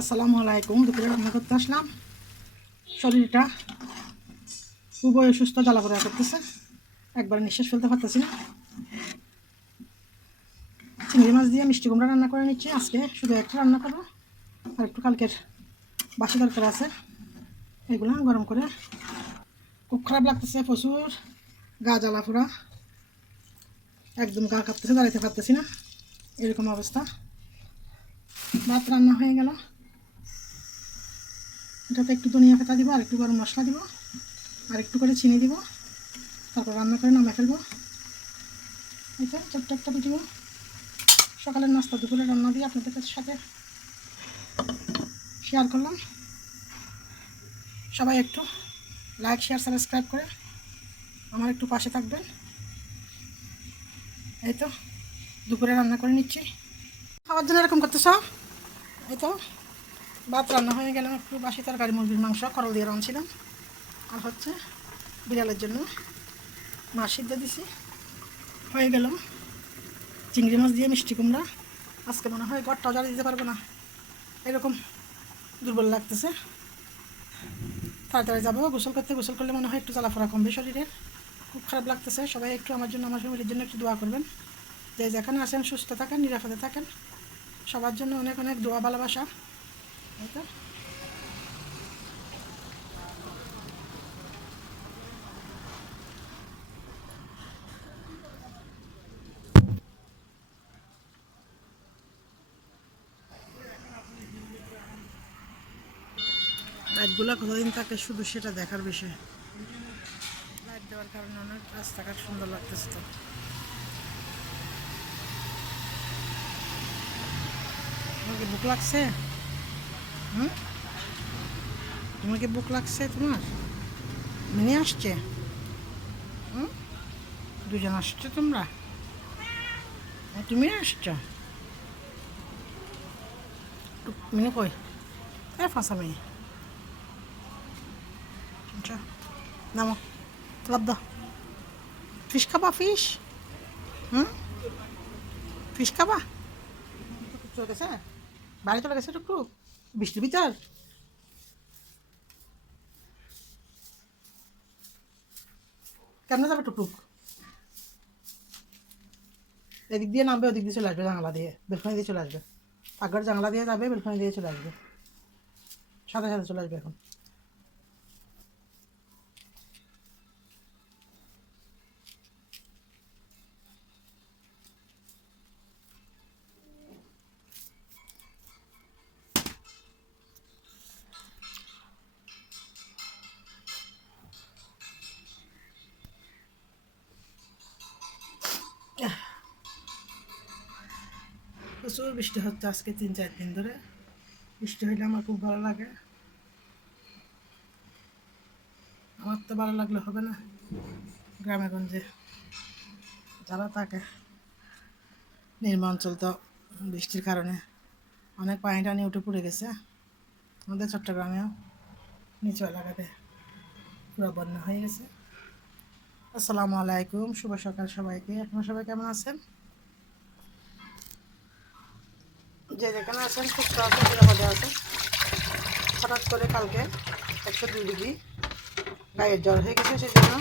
আসসালামু আলাইকুম। দুপুরে রান্না করতে আসলাম। শরীরটা খুবই অসুস্থ, জ্বালা করে করতেছে। একবার নিঃশ্বাস ফেলতে পারতেছি না। চিংড়ি মাছ দিয়ে মিষ্টি কুমড়া রান্না করে নিচ্ছি। আজকে শুধু একটা রান্না করব। আর একটু কালকের বাসি দরকার আছে। এগুলো গরম করে খুব খারাপ লাগতেছে প্রচুর। গা জ্বালা পোড়া। একদম গা কাঁপতেছে, দাঁড়াইতে পারতেছি না। এরকম অবস্থা। ভাত রান্না হয়ে গেল। এটাতে একটু ধনিয়া পাতা দিব আর একটু গরম মশলা দিব, আর একটু করে চিনি দিব। তারপর রান্না করে নামে ফেলব। তো, ছোট্ট একটা ভিডিও সকালের নাস্তা, দুপুরে রান্না দিয়ে আপনাদের সাথে শেয়ার করলাম। সবাই একটু লাইক শেয়ার সাবস্ক্রাইব করে আমার একটু পাশে থাকবেন। এই তো, দুপুরে রান্না করে নিচ্ছি। খাওয়ার জন্য এরকম করতে করতেছ? এই তো। ভাত রান্না হয়ে গেল একটু বাসি তরকারি, মুরগির মাংস, করল দিয়ে রাঁধছিলাম। আর হচ্ছে বিড়ালের জন্য মাছ সিদ্ধ দিছি। হয়ে গেল চিংড়ি মাছ দিয়ে মিষ্টি কুমড়া। আজকে মনে হয় গড়টা জ্বালিয়ে দিতে পারব না। এরকম দুর্বল লাগতেছে। তাড়াতাড়ি যাব। গোসল করতে, গোসল করলে মনে হয় একটু চলাফেরা কমবে শরীরের। খুব খারাপ লাগতেছে। সবাই একটু আমার জন্য, আমার ফ্যামিলির জন্য একটু দোয়া করবেন। যে যেখানে আছেন, সুস্থ থাকেন, নিরাপদে থাকেন। সবার জন্য অনেক অনেক দোয়া, ভালোবাসা। লাইটগুলো কতদিন থাকে শুধু সেটা দেখার বিষয়। লাইট দেওয়ার কারণে অনেক রাস্তাঘাট সুন্দর লাগতেছে তো। তোমার কি লাগছে? হুম তোমার কি বুক লাগছে তোমার? মিনি আসছে? হুম? দুজন আসছো তোমরা? তুমি আসছো? মিনি কই? এ ফাঁসা আচ্ছা নামো। লাভ দাও। ফিশ খাবা, ফিশ? হুম? ফিশ খাবা? চলে গেছে? বাড়ি চলে গেছে টুকটু বৃষ্টির ভিতর কেমন যাবে টুকটুক? এদিক দিয়ে নামবে, ওদিক দিয়ে চলে আসবে জানলা দিয়ে বেলখানি দিয়ে চলে আসবে। আগের জানলা দিয়ে যাবে বেলখানি দিয়ে চলে আসবে। সাদা সাদা চলে আসবে এখন। প্রচুর বৃষ্টি হচ্ছে আজকে তিন, চার দিন ধরে। বৃষ্টি হইলে আমার খুব ভালো লাগে। আমার তো ভালো লাগলে হবে না গ্রামে গঞ্জে যারা থাকে। নির্মা অঞ্চল তো বৃষ্টির কারণে অনেক পানি টানি উঠে পড়ে গেছে। আমাদের চট্টগ্রামেও নিচু এলাকাতে পুরো বন্যা হয়ে গেছে। আসসালামু আলাইকুম, শুভ সকাল সবাইকে। আপনারা সবাই কেমন আছেন? যে যেখানে আছেন, খুব সহজে নিরাপদে আছেন। হঠাৎ করে কালকে একশো দুই ডিগ্রি গায়ের জ্বর হয়ে গেছে সেই জন্য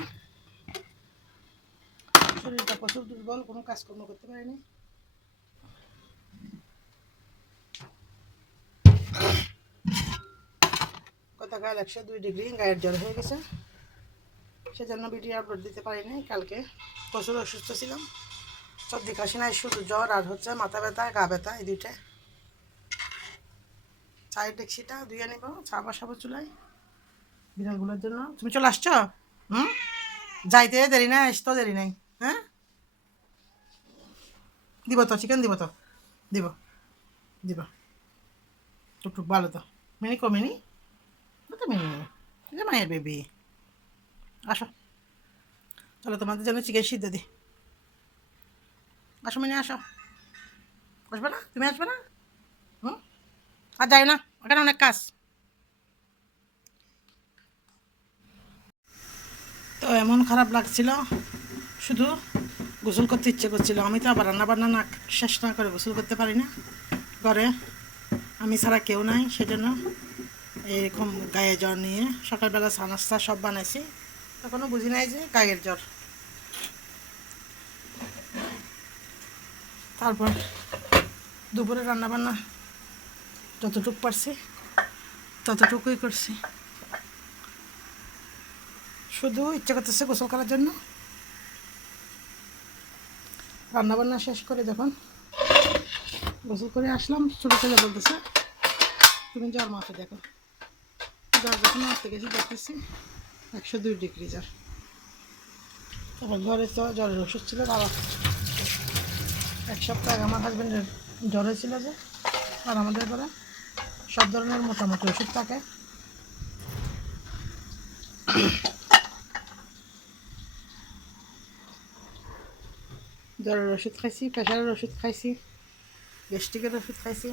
শরীরটা প্রচুর দুর্বল, কোনো কাজকর্ম করতে পারিনি। গতকাল একশো দুই ডিগ্রি গায়ের জ্বর হয়ে গেছে, সেজন্য ভিডিও আপলোড দিতে পারিনি। কালকে প্রচুর অসুস্থ ছিলাম। সর্দি, কাশি নাই, শুধু জ্বর আর হচ্ছে মাথা ব্যথা, গা ব্যথা, এই দুইটা চায়ের ডেক্সিটা ধুয়ে নেব চা বসাবো চুলাই বিড়ালগুলোর জন্য। তুমি চলে আসছো? হুম? যাইতে দেরি নাই, আসতো দেরি নাই হ্যাঁ? দিব তো চিকেন দিব তো। দিব দিব। টুকটুক, ভালো তো। মিনি কো, মিনি? তো মিনি। এটা মায়ের বেবি আসো। চলো তোমাদের জন্য চিকেন সিদ্ধ দি। আসো মিনি, আসো। আসবে না? তুমি আসবে না? আর যাই না, ওখানে অনেক কাজ। তো এমন খারাপ লাগছিল, শুধু গোসল করতে ইচ্ছে করছিল। আমি তো আবার রান্না বান্না না, শেষ না করে গোসল করতে পারি না। ঘরে আমি ছাড়া কেউ নাই, সেজন্য এরকম গায়ে জ্বর নিয়ে সকালবেলা চা নাস্তা সব বানাইছি। তখনও বুঝি নাই যে গায়ের জ্বর। তারপর দুপুরে রান্নাবান্না যতটুকু পারছি, ততটুকুই করছি। শুধু ইচ্ছে করতেছে গোসল করার জন্য। রান্নাবান্না শেষ করে যখন গোসল করে আসলাম, ছোটো ছেলে বলতেছে, তুমি জ্বর মাপে দেখো। জ্বর যখন মাপতে গেছি, দেখতেছি একশো দুই ডিগ্রি জ্বর। তারপর ঘরে তো জ্বরের ওষুধ ছিল, বাবা। এক সপ্তাহ আগে আমার হাজব্যান্ডের জ্বর হয়েছিল যে, আর আমাদের ঘরে সব ধরনের মোটামুটি ওষুধ থাকে। জ্বরের ওষুধ খাইছি, প্রেশারের ওষুধ খাইছি, গ্যাস্ট্রিকের ওষুধ খাইছি।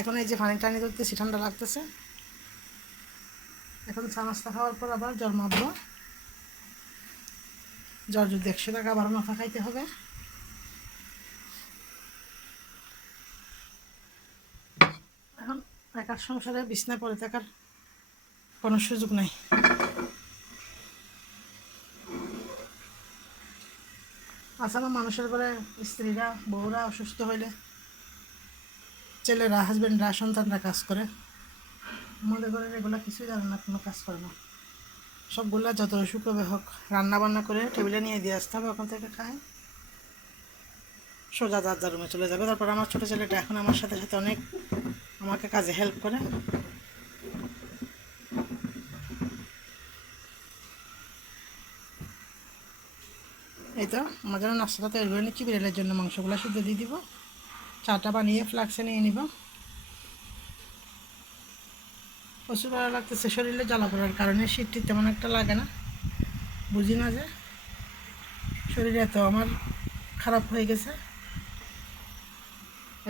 এখন এই যে পানি টানি ধরতেছি, ঠান্ডা লাগতেছে। এখন চা নাস্তা খাওয়ার পর আবার জ্বর মাপবো জ্বর যদি একশো টাকা আবার মাথা খাইতে হবে। একার সংসারে, বিছনায় পড়ে থাকার কোনো সুযোগ নাই। আসলে মানুষের ঘরে স্ত্রীরা, বউরা অসুস্থ হইলে ছেলেরা হাজবেন্ডরা সন্তানরা কাজ করে। আমাদের ঘরে এগুলো কিছুই জানে না, কোনো কাজ করে না। সবগুলা যত হবে হোক রান্না বান্না করে টেবিলে নিয়ে দিয়ে আসতে হবে, ওখান থেকে খায়। সোজা দাদার রুমে চলে যাবে। তারপর আমার ছোটো ছেলেটা এখন আমার সাথে সাথে অনেক আমাকে কাজে হেল্প করে। এই তো, আমার জন্য নাস্তাটা তৈরি করে নিচ্ছি, বিড়ালের জন্য মাংসগুলো সিদ্ধ দিয়ে দিব। চাটা বানিয়ে ফ্লাক্সে নিয়ে নিব। প্রচুর ভালো লাগতেছে, শরীরে জ্বালা পড়ার কারণে শীতটি তেমন একটা লাগে না। বুঝি না যে, শরীর এত আমার খারাপ হয়ে গেছে।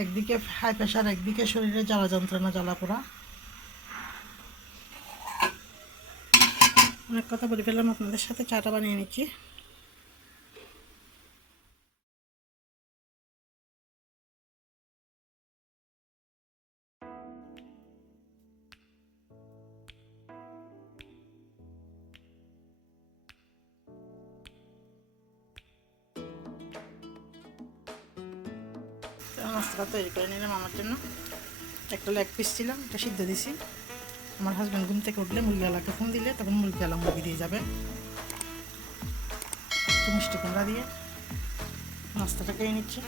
একদিকে হাই প্রেশার একদিকে শরীরে জ্বালা যন্ত্রণা, জ্বালা পোড়া। অনেক কথা বলে ফেললাম, আপনাদের সাথে চাটা বানিয়ে নিচ্ছি। নাস্তাটা তৈরি করে নিলাম আমার জন্য। একটা লেগ পিস ছিলাম এটা সিদ্ধ দিছি। আমার হাজব্যান্ড ঘুম থেকে উঠলে মুরগিওয়ালাকে ফোন দিলে, তখন মুরগিওয়ালা মুরগি দিয়ে যাবে। মিষ্টি কুমড়া দিয়ে। নাস্তাটা খেয়ে নিচ্ছি।